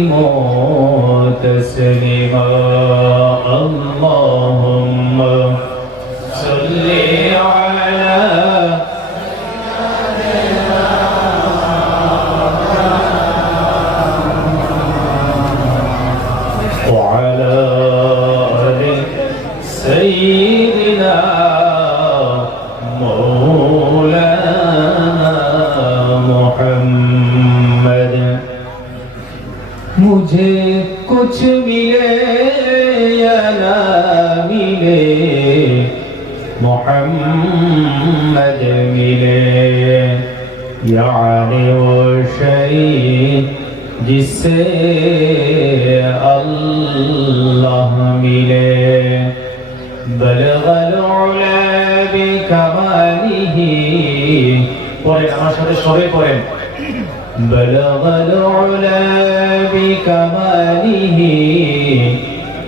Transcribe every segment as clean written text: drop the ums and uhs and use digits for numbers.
وسلموا تسليما اللهم صل على وعلى آل سيدنا مولانا محمد मुझे कुछ मिले या ना मिले मोहम्मद मिले यानी वो शई जिससे अल्लाह मिले बलगल उला बिकमालिही পড়েন আমার সাথে সবাই পড়েন بلغ العلا بكماله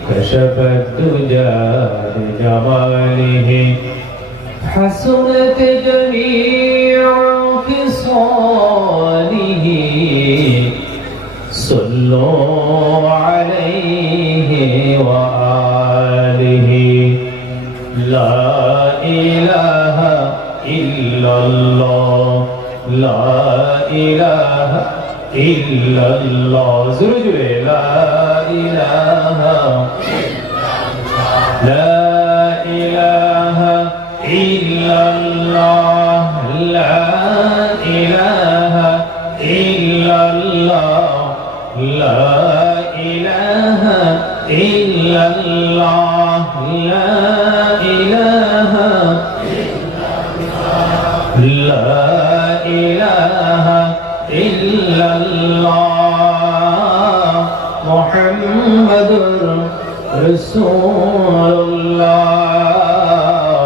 كشف الدجى بجماله حسنت جميع خصاله صلوا عليه وآله لا إله إلا الله لا إله إلا الله زوجوا لا إله لا إله إلا الله لا إله إلا الله لا إله إلا الله لا إله لا إله إلا الله محمد رسول الله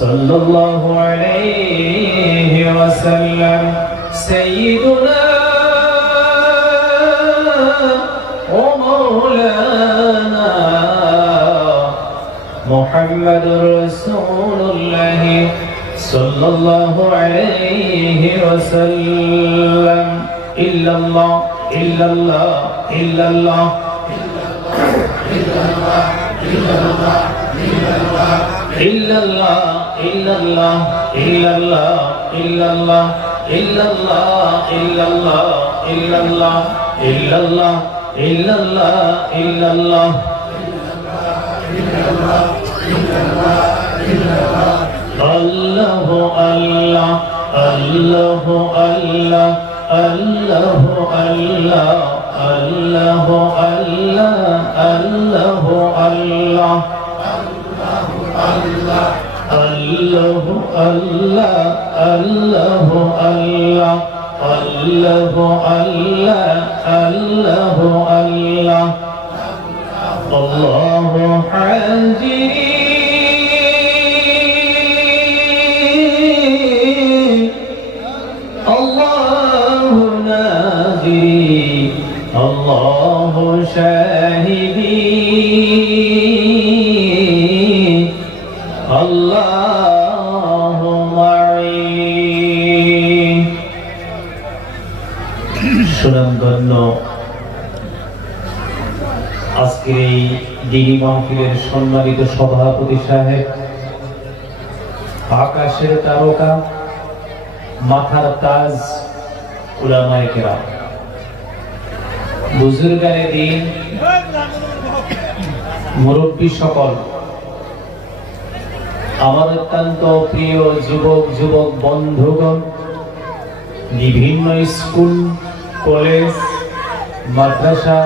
صلى الله عليه وسلم سيدنا ومولانا محمد رسول الله صلى الله عليه وسلم إلا الله إلا الله إلا الله إلا الله إلا الله إلا الله إلا الله إلا الله إلا الله إلا الله إلا الله إلا الله إلا الله إلا الله إلا الله الله الله الله الله الله الله الله الله الله الله الله الله الله الله الله الله الله الله حاجري الله ناظري الله شاهدي الله معي সুনামধন্য আজকের এই দিনী মাহফিলের সম্মানিত সভাপতি সাহেব, আকাশের তারকা, মাথার তাজ, উলামায়ে কেরাম, বুজুর্গানে দ্বীন, মুরব্বী সকল, আমার অত্যন্ত প্রিয় যুবক বন্ধুগণ, বিভিন্ন স্কুল, কলেজ, মাদ্রাসা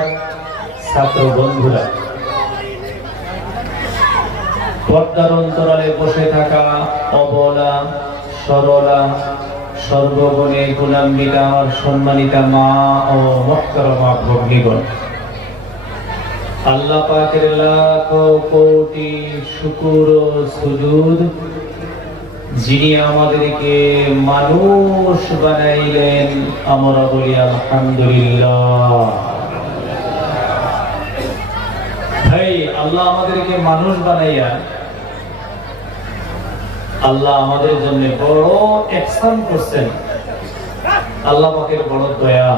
ছাত্র বন্ধুরা, পর্দার অন্তরালে বসে থাকা অবলা সরলা সর্বগুণে গুণান্বিতা আমার সম্মানিতা মা ও মুহতারামা ভগ্নীগণ, আল্লাহ পাকের লাখ কোটি শুকর ও সুজুদ, যিনি আমাদেরকে মানুষ বানাইলেন, আমরা বলি আলহামদুলিল্লাহ। ভাই, আল্লাহ আমাদেরকে মানুষ বানাইয়া আল্লাহ আমাদের জন্য বড় ইহসান করছেন। আল্লাহ পাকের বড় দয়া।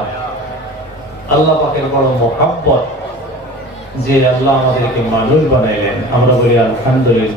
আল্লাহ পাকের বড় মহব্বত যে আল্লাহ আমাদেরকে মানুষ বানাইলেন। আমরা বলি আলহামদুলিল্লাহ।